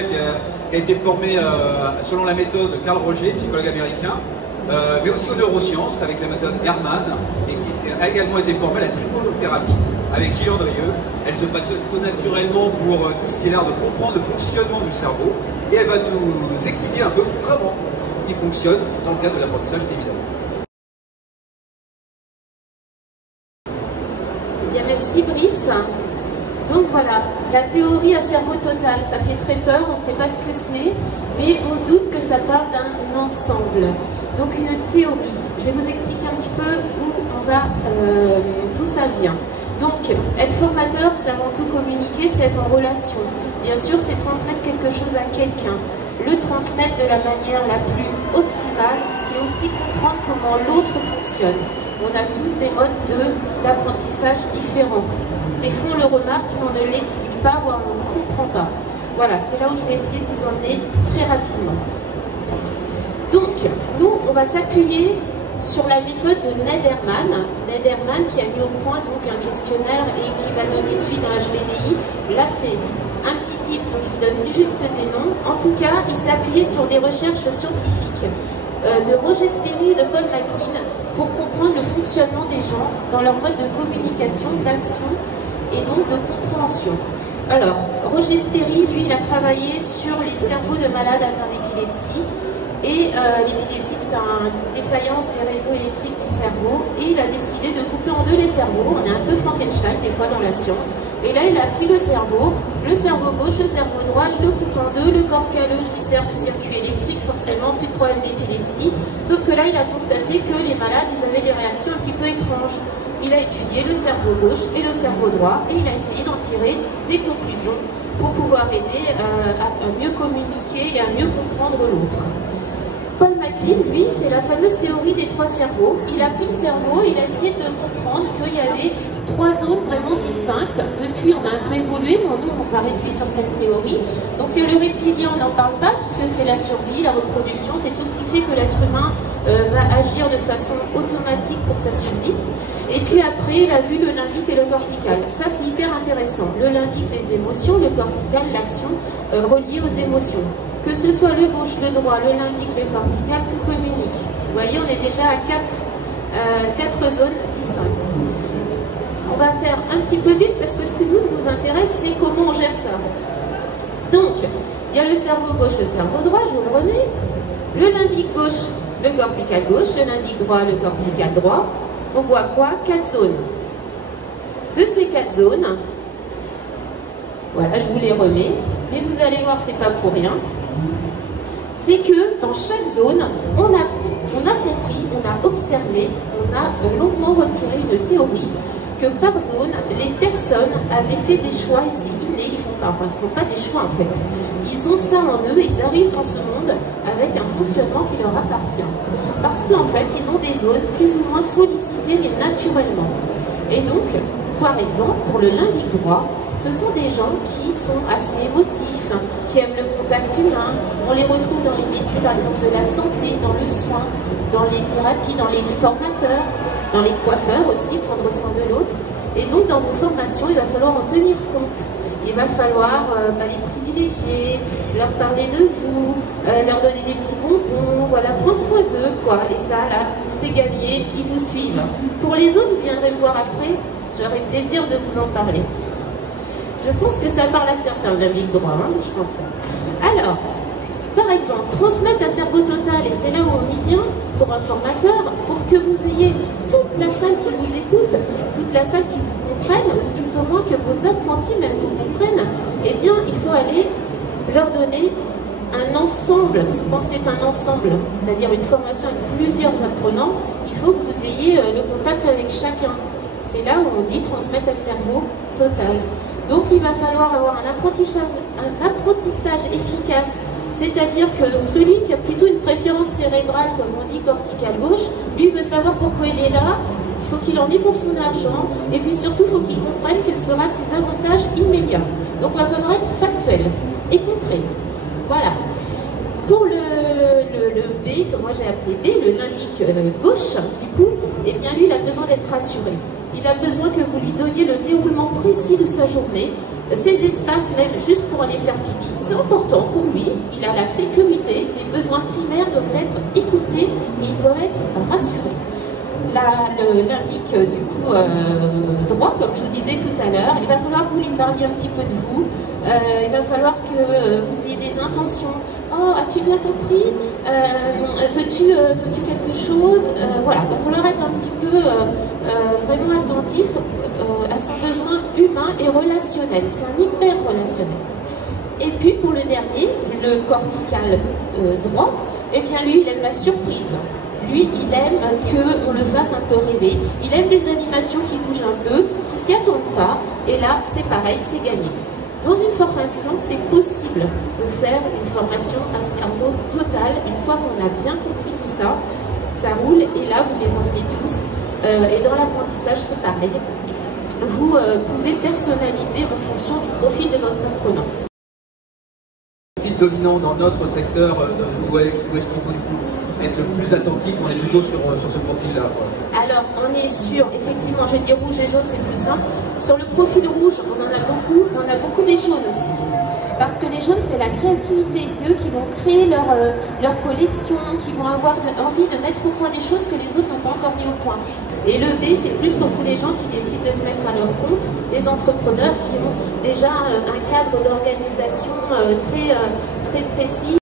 qui a été formé selon la méthode de Carl Rogers, psychologue américain, mais aussi aux neurosciences avec la méthode Hermann, et qui a également été formée à la trigonothérapie avec Gilles Andrieux. Elle se passionne tout naturellement pour tout ce qui est l'art de comprendre le fonctionnement du cerveau, et elle va nous expliquer un peu comment il fonctionne dans le cadre de l'apprentissage évidemment. Bien, merci Brice. Donc voilà, la théorie à cerveau total, ça fait très peur, on ne sait pas ce que c'est, mais on se doute que ça parle d'un ensemble. Donc une théorie. Je vais vous expliquer un petit peu d'où ça vient. Donc, être formateur, c'est avant tout communiquer, c'est être en relation. Bien sûr, c'est transmettre quelque chose à quelqu'un. Le transmettre de la manière la plus optimale, c'est aussi comprendre comment l'autre fonctionne. On a tous des modes d'apprentissage différents. Des fois, on le remarque, mais on ne l'explique pas, voire on ne comprend pas. Voilà, c'est là où je vais essayer de vous emmener très rapidement. Donc, nous, on va s'appuyer sur la méthode de Ned Hermann. Ned Hermann qui a mis au point donc un questionnaire et qui va donner suite dans HBDI. Là, c'est un petit tips, donc je donne juste des noms. En tout cas, il s'est appuyé sur des recherches scientifiques de Roger Sperry et de Paul MacLean pour comprendre le fonctionnement des gens dans leur mode de communication, d'action et donc de compréhension. Alors, Roger Sperry, lui, il a travaillé sur les cerveaux de malades atteints d'épilepsie. Et l'épilepsie, c'est une défaillance des réseaux électriques du cerveau. Et il a décidé de couper en deux les cerveaux. On est un peu Frankenstein, des fois, dans la science. Et là, il a pris le cerveau gauche, le cerveau droit, je le coupe en deux, le corps calleux qui sert de circuit électrique, forcément, plus de problème d'épilepsie. Sauf que là, il a constaté que les malades, ils avaient des réactions un petit peu étranges. Il a étudié le cerveau gauche et le cerveau droit, et il a essayé d'en tirer des conclusions pour pouvoir aider à mieux communiquer et à mieux comprendre l'autre. Paul MacLean, lui, c'est la fameuse théorie des trois cerveaux. Il a pris le cerveau, il a essayé de comprendre qu'il y avait trois zones vraiment distinctes. Depuis, on a un peu évolué, mais nous, on va rester sur cette théorie. Donc, il y a le reptilien, on n'en parle pas, puisque c'est la survie, la reproduction, c'est tout ce qui fait que l'être humain va agir de façon automatique pour sa survie. Et puis après, il a vu le limbique et le cortical. Ça, c'est hyper intéressant. Le limbique, les émotions, le cortical, l'action reliée aux émotions. Que ce soit le gauche, le droit, le limbique, le cortical, tout communique. Vous voyez, on est déjà à quatre zones distinctes. On va faire un petit peu vite parce que ce qui nous intéresse, c'est comment on gère ça. Donc, il y a le cerveau gauche, le cerveau droit, je vous le remets. Le limbique gauche, le cortical gauche, le limbique droit, le cortical droit. On voit quoi? 4 zones. De ces 4 zones, voilà, je vous les remets, mais vous allez voir, c'est pas pour rien. C'est que dans chaque zone, on a compris, on a observé, on a longuement retiré une théorie que par zone, les personnes avaient fait des choix et c'est inné, ils font pas des choix en fait. Ils ont ça en eux, ils arrivent dans ce monde avec un fonctionnement qui leur appartient. Parce qu'en fait, ils ont des zones plus ou moins sollicitées mais naturellement. Et donc, par exemple, pour le limbique droit, ce sont des gens qui sont assez émotifs, qui aiment le contact humain. On les retrouve dans les métiers, par exemple, de la santé, dans le soin, dans les thérapies, dans les formateurs, dans les coiffeurs aussi, prendre soin de l'autre. Et donc, dans vos formations, il va falloir en tenir compte. Il va falloir les privilégier, leur parler de vous, leur donner des petits bonbons, voilà, prendre soin d'eux, quoi. Et ça, là, c'est gagné, ils vous suivent. Pour les autres, vous viendrez me voir après, j'aurai le plaisir de vous en parler. Je pense que ça parle à certains, limbique droit, hein, je pense. Alors, par exemple, transmettre un cerveau total, et c'est là où on y vient, pour un formateur, pour que vous ayez toute la salle qui vous écoute, toute la salle qui vous comprenne, ou tout au moins que vos apprentis même vous comprennent, eh bien, il faut aller leur donner un ensemble, parce que quand c'est un ensemble, c'est-à-dire une formation avec plusieurs apprenants, il faut que vous ayez le contact avec chacun. C'est là où on dit transmettre un cerveau total. Donc il va falloir avoir un apprentissage efficace, c'est-à-dire que celui qui a plutôt une préférence cérébrale, comme on dit cortical gauche, lui veut savoir pourquoi il est là, il faut qu'il en ait pour son argent, et puis surtout il faut qu'il comprenne quels seront ses avantages immédiats. Donc il va falloir être factuel et concret. Voilà. Pour le B, que moi j'ai appelé B, le limbique gauche, du coup, eh bien lui il a besoin d'être rassuré. Il a besoin que vous lui donniez le déroulement précis de sa journée Ces espaces, même juste pour aller faire pipi, c'est important pour lui. Il a la sécurité, les besoins primaires doivent être écoutés et il doit être rassuré. L'imbic du coup droit, comme je vous disais tout à l'heure, il va falloir que vous lui parliez un petit peu de vous, il va falloir que vous ayez des intentions. Oh, as-tu bien compris? Veux-tu quelque chose? Voilà, il va falloir être un petit peu vraiment attentif à son besoin humain et relationnel. C'est un hyper relationnel. Et puis pour le dernier, le cortical droit, eh bien lui, il aime la surprise. Lui, il aime qu'on le fasse un peu rêver. Il aime des animations qui bougent un peu, qui s'y attendent pas. Et là, c'est pareil, c'est gagné. Dans une formation, c'est possible de faire une formation à cerveau total. Une fois qu'on a bien compris tout ça, ça roule. Et là, vous les emmenez tous. Et dans l'apprentissage, c'est pareil. Vous pouvez personnaliser en fonction du profil de votre apprenant. Le profil dominant dans notre secteur, où est-ce qu'il faut du coup être le plus attentif? On est plutôt sur ce profil-là. Alors, on est sur, effectivement, je dis rouge et jaune, c'est plus simple. Sur le profil rouge, on en a beaucoup des jaunes aussi. Parce que les jaunes, c'est la créativité. C'est eux qui vont créer leur collection, qui vont avoir envie de mettre au point des choses que les autres n'ont pas encore mis au point. Et le B, c'est plus pour tous les gens qui décident de se mettre à leur compte, les entrepreneurs qui ont déjà un cadre d'organisation très précis.